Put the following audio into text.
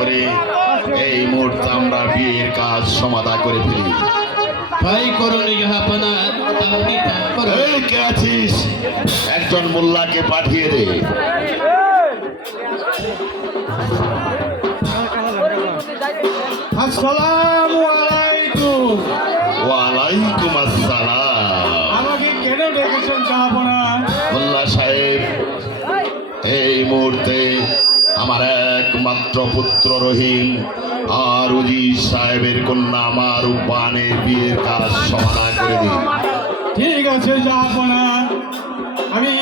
করে এই মুহূর্তে আমরা বিয়ের কাজ সমাধা করে ফেলি। ভাই করণী জাহাপনা আপনি এই কে আছিস? একজন মোল্লাকে পাঠিয়ে দে। আসসালামু আলাইকুম। ওয়ালাইকুম আসসালাম। আমাকে কেন ডেকেছেন জাহাপনা? মোল্লা সাহেব, এই মুহূর্তে আমার একমাত্র পুত্র রহিম আর উজির সাহেবের কন্যা আমার উপানের বিয়ের কাজ সমাধা করে দিন। ঠিক আছে জাহাপনা, আমি